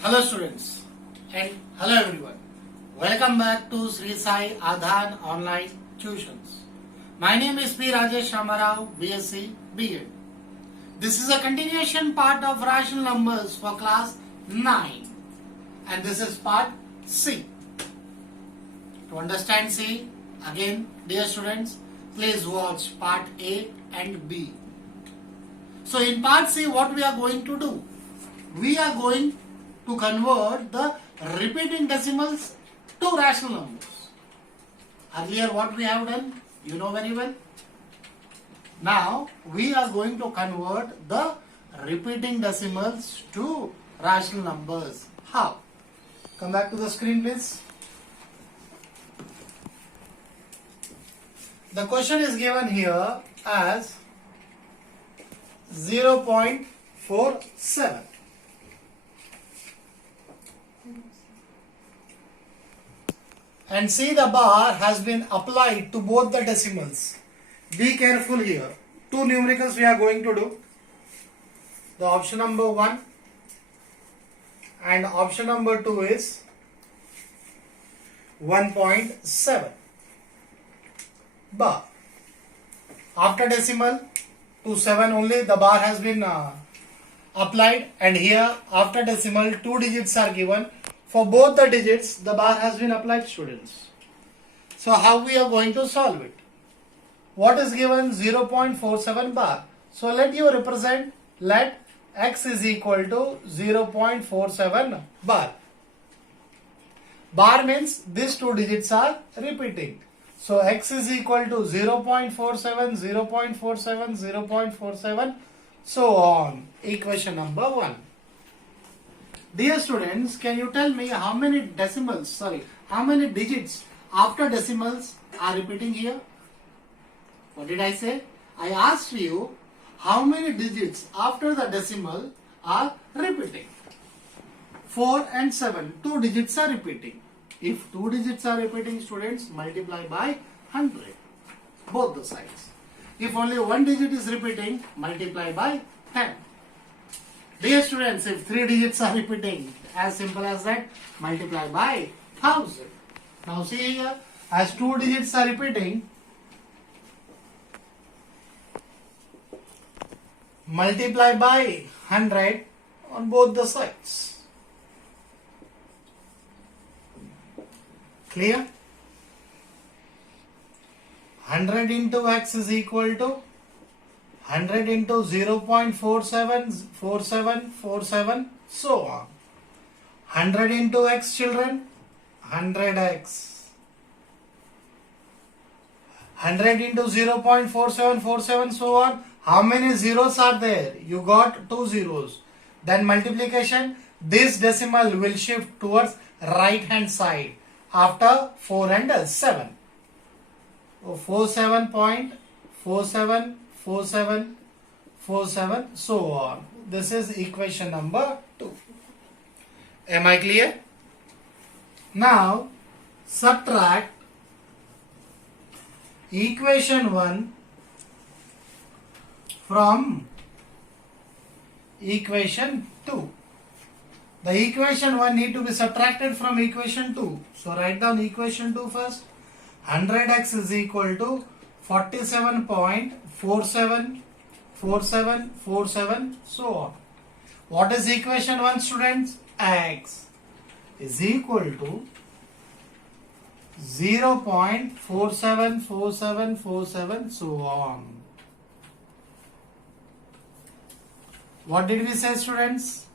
Hello students and hello everyone. Welcome back to Sri Sai Adhan Online Tuitions. My name is P. Rajesh Ramarao, BSc B.Ed. This is a continuation part of rational numbers for class 9 and this is part C. To understand C, again dear students, please watch part A and B. So in part C what we are going to do? We are going to convert the repeating decimals to rational numbers. Earlier what we have done, you know very well. Now we are going to convert the repeating decimals to rational numbers. How? Come back to the screen please. The question is given here as 0.47. And see, the bar has been applied to both the decimals. Be careful here. Two numericals we are going to do. The option number 1 and option number 2 is 1.7 bar. After decimal to 7 only the bar has been applied, and here after decimal 2 digits are given. For both the digits, the bar has been applied, students. So how we are going to solve it? What is given? 0.47 bar. So let you represent, let x is equal to 0.47 bar. Bar means these two digits are repeating. So x is equal to 0.47, 0.47, 0.47, so on. Equation number 1. Dear students, can you tell me how many digits after decimals are repeating here? What did I say? I asked you how many digits after the decimal are repeating. 4 and 7, 2 digits are repeating. If 2 digits are repeating, students, multiply by 100, both the sides. If only 1 digit is repeating, multiply by 10. Dear students, if 3 digits are repeating, as simple as that, multiply by 1000. Now see here, as 2 digits are repeating, multiply by 100 on both the sides. Clear? 100 into x is equal to 100 into 0.47, 47, 47, so on. 100 into x, children, 100x. 100 into 0.47, 47, so on. How many zeros are there? You got 2 zeros. Then multiplication, this decimal will shift towards right hand side after 4 and 7. 47.47, 47, 47, so on. This is equation number 2. Am I clear? Now subtract equation 1 from equation 2. The equation 1 need to be subtracted from equation 2. So write down equation 2 first. 100x is equal to 47.47, 47, 47, so on. What is equation 1, students? X is equal to 0.47, 47, 47, so on. What did we say, students?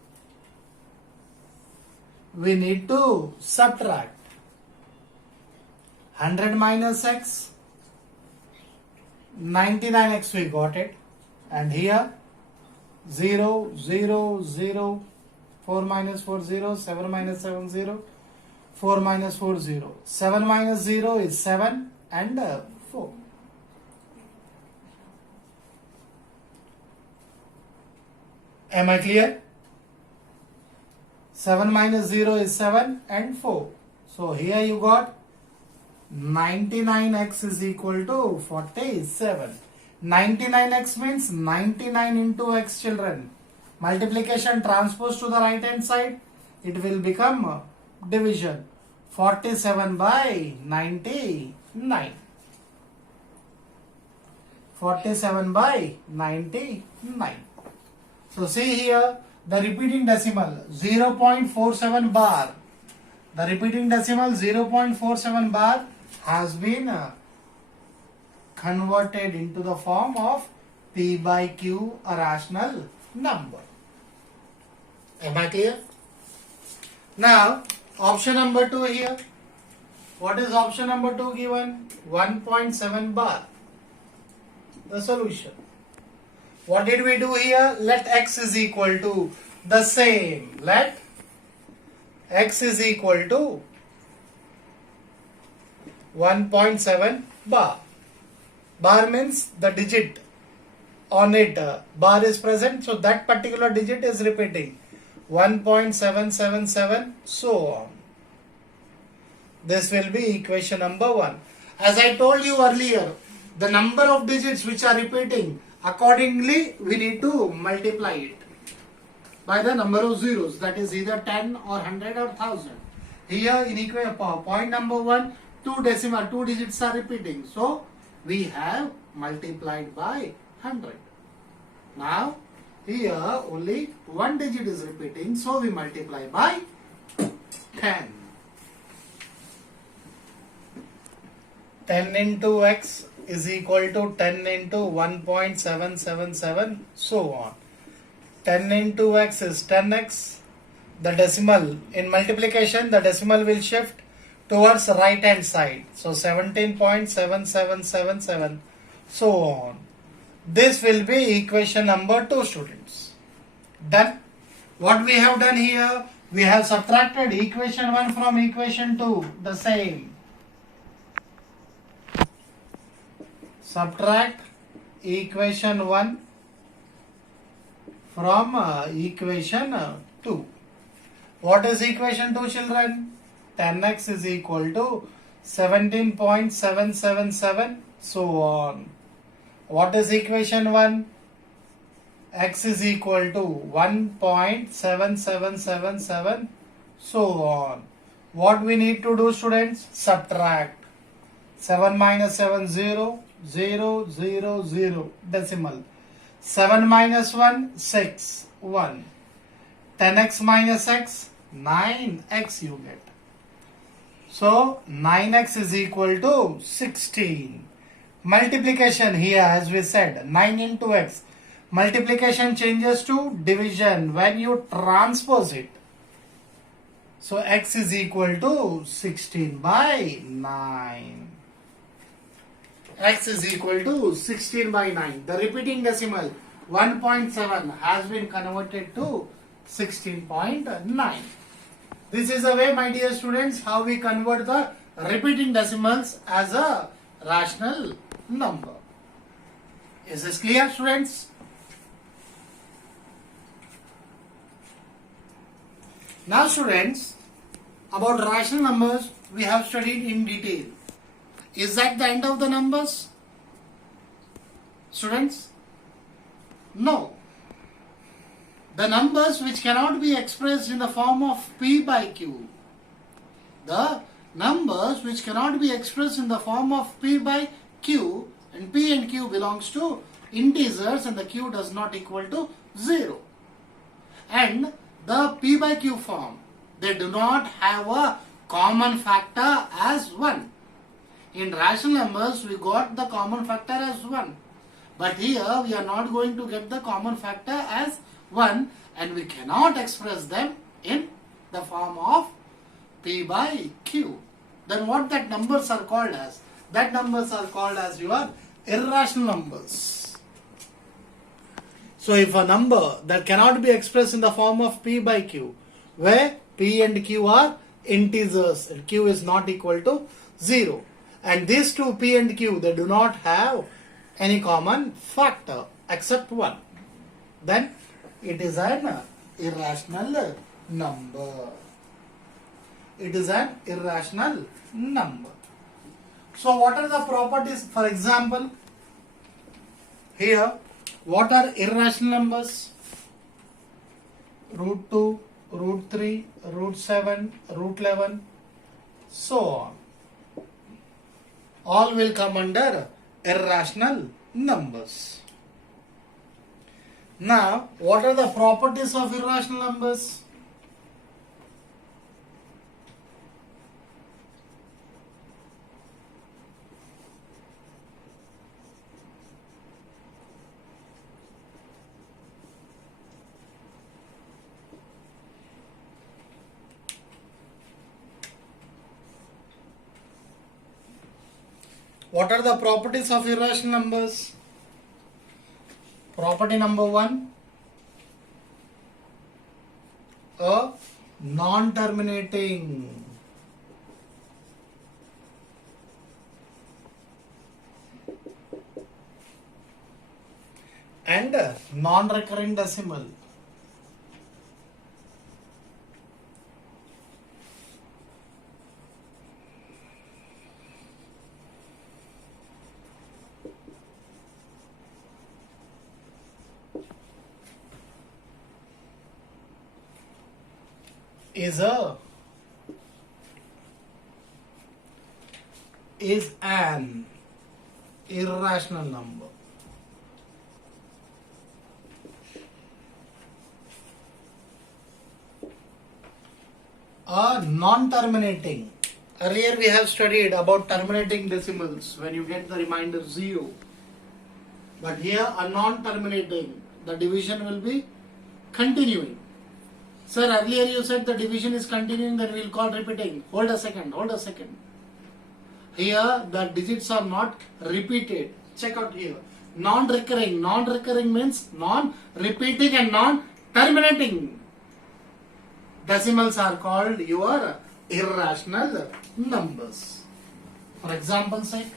We need to subtract 100 minus x, 99x we got it, and here 0, 0, 0, 4 minus 4 0, 7 minus 7 0, 4 minus 4 0, 7 minus 0 is 7 and 4. Am I clear? 7 minus 0 is 7 and 4. So here you got 99x is equal to 47. 99x means 99 into x, children. Multiplication transpose to the right hand side. it will become division. 47 by 99. 47 by 99. So see here, the repeating decimal 0.47 bar. The repeating decimal 0.47 bar has been converted into the form of P by Q, a rational number. Am I clear? Now, option number 2 here. What is option number 2 given? 1.7 bar. The solution. What did we do here? Let x is equal to the same. Let x is equal to 1.7 bar. Bar means the digit on it. Bar is present, so that particular digit is repeating. 1.777, so on. This will be equation number 1. As I told you earlier, the number of digits which are repeating, accordingly we need to multiply it by the number of zeros, that is either 10 or 100 or 1000. Here in equation point number 1, two digits are repeating, so we have multiplied by 100. Now here only one digit is repeating, so we multiply by 10. 10 into x is equal to 10 into 1.777, so on. 10 into x is 10x. The decimal in multiplication, the decimal will shift towards right hand side. So 17.7777, so on. This will be equation number 2, students. Done. What we have done here, we have subtracted equation 1 from equation 2, the same. Subtract equation 1 from equation 2. What is equation 2, children? 10x is equal to 17.777, so on. What is equation 1? X is equal to 1.7777, so on. What we need to do, students? Subtract. 7 minus 7, 0. 0, 0, 0, decimal. 7 minus 1, 6, 1. 10x minus x, 9x you get. So 9x is equal to 16. Multiplication here, as we said, 9 into x. Multiplication changes to division when you transpose it. So x is equal to 16 by 9. X is equal to 16 by 9. The repeating decimal 1.7 has been converted to 16.9. This is the way, my dear students, how we convert the repeating decimals as a rational number. Is this clear, students? Now, students, about rational numbers we have studied in detail. Is that the end of the numbers, students? No. The numbers which cannot be expressed in the form of P by Q. The numbers which cannot be expressed in the form of P by Q, and P and Q belongs to integers and the Q does not equal to 0. And the P by Q form, they do not have a common factor as 1. In rational numbers, we got the common factor as 1. But here, we are not going to get the common factor as 1, and we cannot express them in the form of P by Q. Then what that numbers are called as? That numbers are called as your irrational numbers. So if a number that cannot be expressed in the form of P by Q, where P and Q are integers and Q is not equal to 0. And these two P and Q, they do not have any common factor except 1. Then it is an irrational number. It is an irrational number. So what are the properties? For example, here, what are irrational numbers? Root 2, root 3, root 7, root 11, so on. All will come under irrational numbers. Now, what are the properties of irrational numbers? What are the properties of irrational numbers? Property number 1, a non-terminating. And a non-recurring decimal. Is an irrational number. A non-terminating. Earlier we have studied about terminating decimals when you get the reminder 0. But here a non-terminating, the division will be continuing. Sir, earlier you said the division is continuing, then we will call repeating. Hold a second. Here the digits are not repeated. Check out here. Non-recurring. Non-recurring means non-repeating and non-terminating. Decimals are called your irrational numbers. For example sake,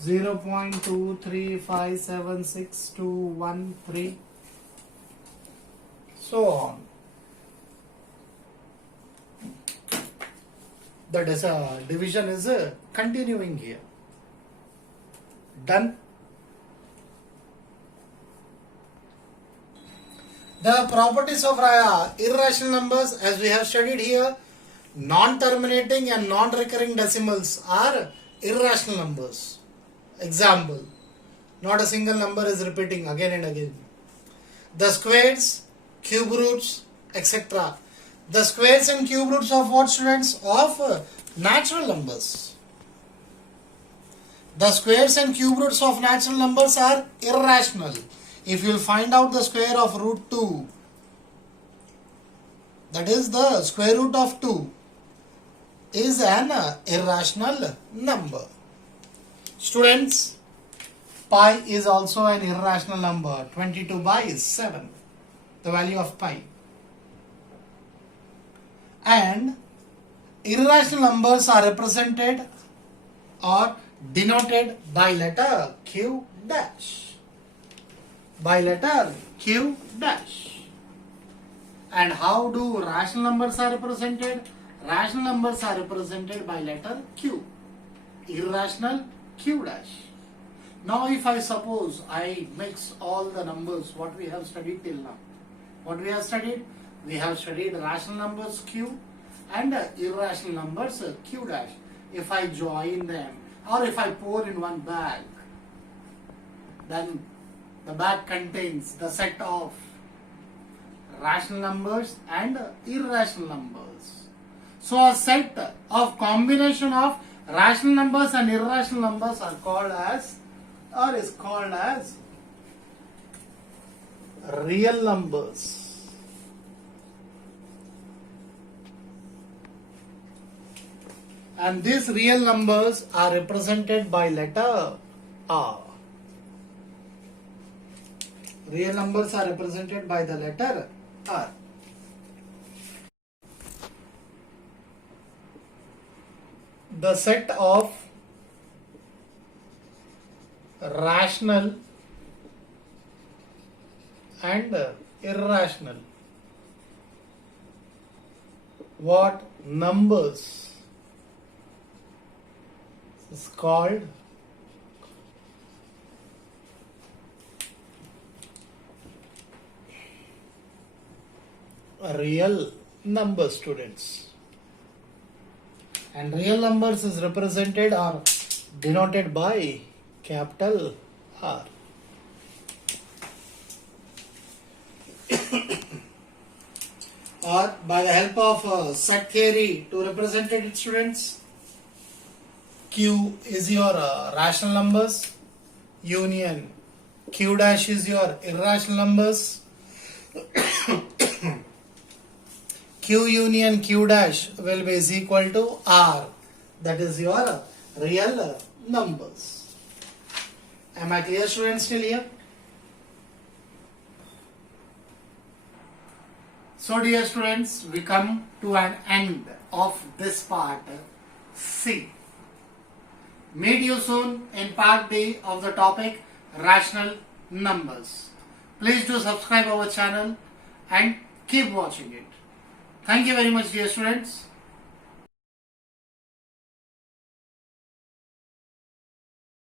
0.235762213, so on. The division is continuing here. Done. The properties of irrational numbers, as we have studied here, non-terminating and non-recurring decimals are irrational numbers. Example, not a single number is repeating again and again. The squares, cube roots, etc. The squares and cube roots of what, students? Of natural numbers. The squares and cube roots of natural numbers are irrational. If you will find out the square of root 2, that is the square root of 2, is an irrational number. Students, pi is also an irrational number. 22 by 7, the value of pi. And irrational numbers are represented or denoted by letter Q dash. By letter Q dash. And how do rational numbers are represented? Rational numbers are represented by letter Q. Irrational Q dash. Now if I suppose I mix all the numbers what we have studied till now. What we have studied? We have studied rational numbers Q and irrational numbers Q dash. If I join them or if I pour in one bag, then the bag contains the set of rational numbers and irrational numbers. So a set of combination of rational numbers and irrational numbers are called as or is called as real numbers. And these real numbers are represented by letter R. Real numbers are represented by the letter R. The set of rational and irrational what numbers is called real number, students. And real numbers is represented or denoted by capital R. Or by the help of set theory to represent it, students, Q is your rational numbers, union Q dash is your irrational numbers, Q union Q dash will be is equal to R, that is your real numbers. Am I clear, students, still here? So dear students, we come to an end of this part C. Meet you soon in part B of the topic rational numbers. Please do subscribe our channel and keep watching it. Thank you very much, dear students.